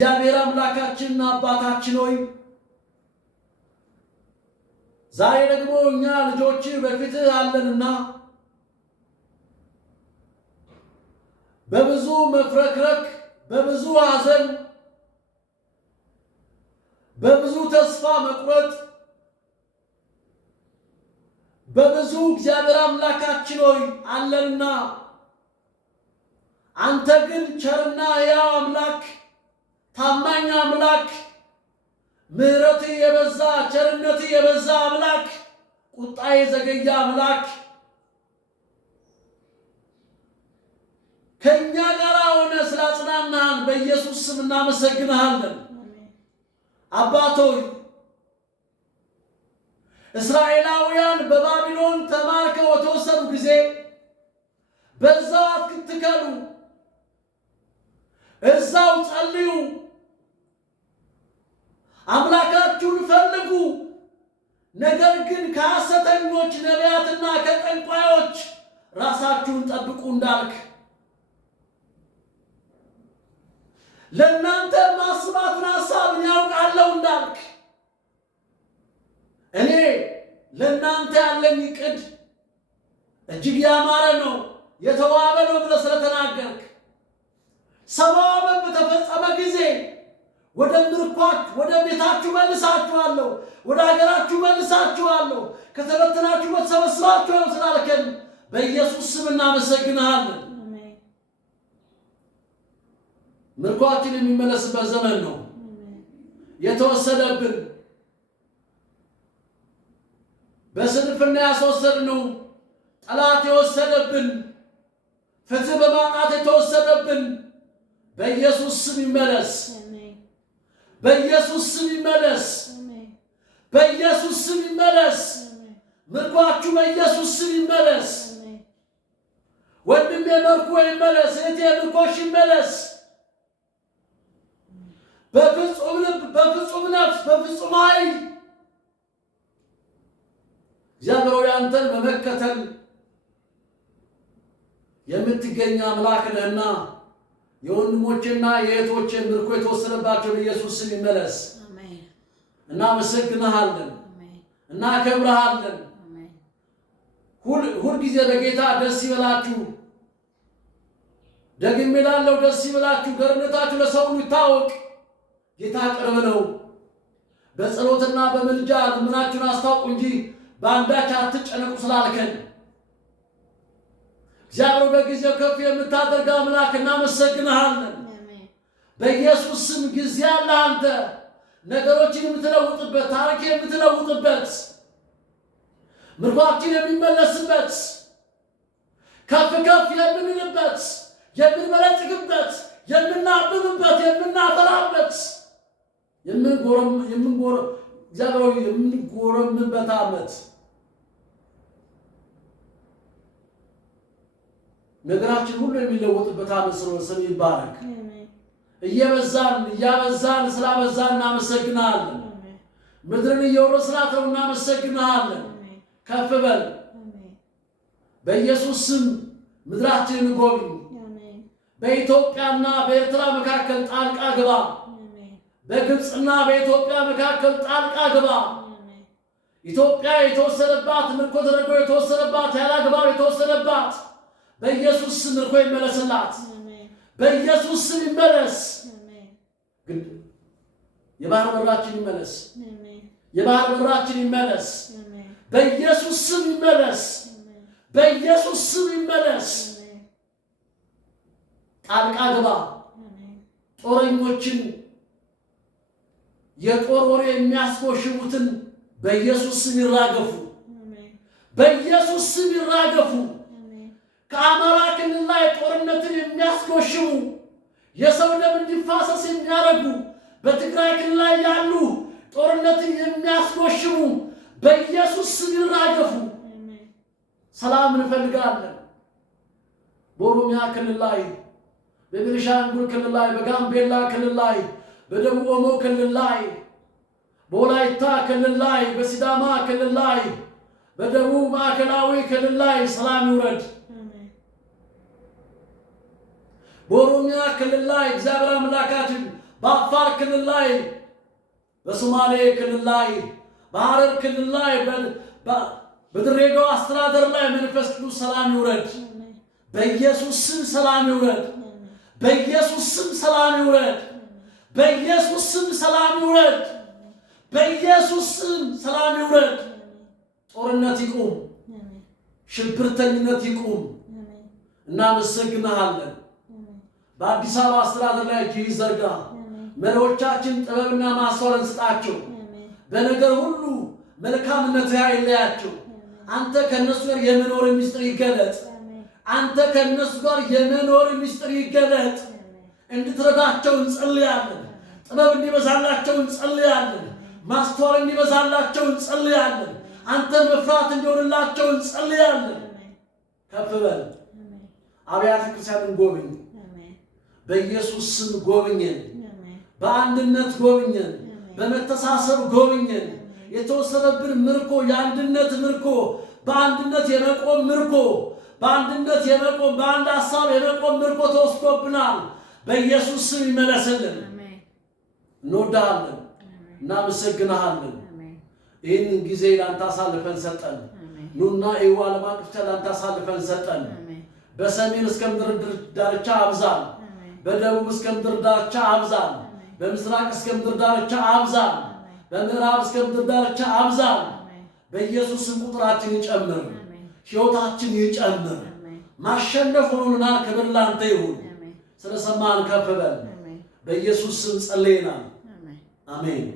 እግዚአብሔር አምላካችንና አባታችን ሆይ ዛሬ ደግሞ እኛ ልጆች በፊትህ አለንና በብዙ መፍረክረክ በብዙ ሐዘን በብዙ ተስፋ መቁረጥ በብዙ እግዚአብሔር አምላካችን ሆይ አለንና አንተ ግን ቸርና ሕያው አምላክ ታማኝ አምላክ ምሕረት የበዛ ቸርነት የበዛ አምላክ ቁጣ የዘገየ አምላክ ከኛ ጋር ሆነ ስላጽናናን በኢየሱስ ስም እናመሰግንሃለን። አባቶይ እስራኤላውያን በባቢሎን ተማርከው በተወሰዱ ጊዜ በዛው አትክልትከሉ እዛው ጸልዩ አምላካችሁን ፈልጉ ነገር ግን ከሐሰተኞች ነቢያትና ከጠንቋዮች ራሳችሁን ጠብቁ እንዳልክ ለእናንተ ማስባትን ሐሳብን ያውቃለሁ እንዳልክ እኔ ለእናንተ ያለኝ ዕቅድ እጅግ ያማረ ነው የተዋበ ነው ብለህ ስለተናገርክ ሰባው ዓመት በተፈጸመ ጊዜ ወደ ምርኳችሁ ወደ ቤታችሁ መልሳችኋለሁ ወደ ሀገራችሁ መልሳችኋለሁ ከተበተናችሁ ተሰበስባችኋለሁ ስላልከን በኢየሱስ ስም እናመሰግንሃለን። ምርኳችን የሚመለስበት ዘመን ነው። የተወሰደብን በስንፍና ያስወሰድነው ጠላት የወሰደብን ፍትህ በማጣት የተወሰደብን በኢየሱስ ስም ይመለስ። በኢየሱስ ስም ይመለስ። በኢየሱስ ስም ይመለስ። ምርኳችሁ በኢየሱስ ስም ይመለስ። ወንድሜ ምርኮ ይመለስ። እህቴ ምርኮሽ ይመለስ። በፍጹም ልብ በፍጹም ነፍስ በፍጹም ኃይል እግዚአብሔር ሆይ አንተን በመከተል የምትገኝ አምላክ ነህና የወንድሞችና የእህቶች ምርኮ የተወሰነባቸው በኢየሱስ ስም ይመለስ። አሜን። እናመሰግንሃለን። አሜን። እናከብርሃለን። አሜን። ሁል ጊዜ በጌታ ደስ ይበላችሁ። ደግሜ እላለሁ ደስ ይበላችሁ። ገርነታችሁ ለሰው ሁሉ ይታወቅ። ጌታ ቅርብ ነው። በጸሎትና በምልጃ ልመናችሁን አስታውቁ እንጂ በአንዳች አትጨነቁ ስላልከን እግዚአብሔር በጊዜው ከፍ የምታደርግ አምላክ እናመሰግንሃለን። በኢየሱስ ስም ጊዜ አለ አንተ ነገሮችን የምትለውጥበት ታሪክ የምትለውጥበት ምርኳችን የሚመለስበት ከፍ ከፍ የምንልበት የምንበለጽግበት የምናብብበት የምናፈራበት እግዚአብሔር የምንጎረምበት ዓመት ነገራችን ሁሉ የሚለወጥበት ዓመት ስለሆነ ስም ይባረክ። እያበዛን ስላበዛን እናመሰግንሃለን። ምድርን እየወረስናት ነው እናመሰግንሃለን። ከፍ በል በኢየሱስ ስም ምድራችንን ጎብኝ። በኢትዮጵያና በኤርትራ መካከል ጣልቃ ግባ። በግብፅና በኢትዮጵያ መካከል ጣልቃ ግባ። ኢትዮጵያ የተወሰደባት ምርኮ ተደርጎ የተወሰደባት ያላግባብ የተወሰደባት በኢየሱስ ስም ምርኮ ይመለስላት። በኢየሱስ ስም ይመለስ። ግን የባህር በራችን ይመለስ። የባህር በራችን ይመለስ። በኢየሱስ ስም ይመለስ። በኢየሱስ ስም ይመለስ። ጣልቃ ግባ። ጦረኞችን የጦር ወሬ የሚያስጎሽሙትን በኢየሱስ ስም ይራገፉ። በኢየሱስ ስም ይራገፉ። ከአማራ ክልል ላይ ጦርነትን የሚያስጎሽሙ የሰው ደም እንዲፋሰስ የሚያደርጉ በትግራይ ክልል ላይ ያሉ ጦርነትን የሚያስጎሽሙ በኢየሱስ ስም ይራገፉ። ሰላም እንፈልጋለን። በኦሮሚያ ክልል ላይ በቤኒሻንጉል ክልል ላይ በጋምቤላ ክልል ላይ በደቡብ ኦሞ ክልል ላይ በወላይታ ክልል ላይ በሲዳማ ክልል ላይ በደቡብ ማዕከላዊ ክልል ላይ ሰላም ይውረድ። በኦሮሚያ ክልል ላይ እግዚአብሔር አምላካችን በአፋር ክልል ላይ፣ በሶማሌ ክልል ላይ፣ በሐረር ክልል ላይ፣ በድሬዳዋ አስተዳደር ላይ መንፈስ ቅዱስ ሰላም ይውረድ። በኢየሱስ ስም ሰላም ይውረድ። በኢየሱስ ስም ሰላም ይውረድ። በኢየሱስ ስም ሰላም ይውረድ። በኢየሱስ ስም ሰላም ይውረድ። ጦርነት ይቁም። ሽብርተኝነት ይቁም። እናመሰግንሃለን። በአዲስ አበባ አስተዳደር ላይ እጅ ይዘርጋ። መሪዎቻችን ጥበብና ማስተዋልን ስጣቸው። በነገር ሁሉ መልካምነትህ አይለያቸው። አንተ ከነሱ ጋር የመኖር ምስጢር ይገለጥ። አንተ ከነሱ ጋር የመኖር ምስጢር ይገለጥ። እንድትረዳቸው እንጸልያለን። ጥበብ እንዲበዛላቸው እንጸልያለን። ማስተዋል እንዲበዛላቸው እንጸልያለን። አንተን መፍራት እንዲሆንላቸው እንጸልያለን። ከፍ በል። አብያተ ክርስቲያንን ጎብኝ። በኢየሱስ ስም ጎብኘን። በአንድነት ጎብኘን። በመተሳሰብ ጎብኘን። የተወሰነብን ምርኮ፣ የአንድነት ምርኮ፣ በአንድነት የመቆም ምርኮ፣ በአንድነት የመቆም በአንድ ሐሳብ የመቆም ምርኮ ተወስዶብናል። በኢየሱስ ስም ይመለስልን። እንወዳሃለን፣ እናመሰግንሃለን። ይህንን ጊዜ ላንተ አሳልፈን ሰጠን። ኑና እዩ ዓለም አቀፍ ላንተ አሳልፈን ሰጠን። በሰሜን እስከ ምድር ዳርቻ አብዛን። በደቡብ እስከ ምድር ዳርቻ አብዛን። በምስራቅ እስከ ምድር ዳርቻ አብዛን። በምዕራብ እስከ ምድር ዳርቻ አብዛን። በኢየሱስ ስም ቁጥራችን ይጨምር፣ ሕይወታችን ይጨምር። ማሸነፍ ሆኖልናል። ክብር ላንተ ይሁን። ስለሰማን ከፍ በል። በኢየሱስ ስም ጸልየናል። አሜን።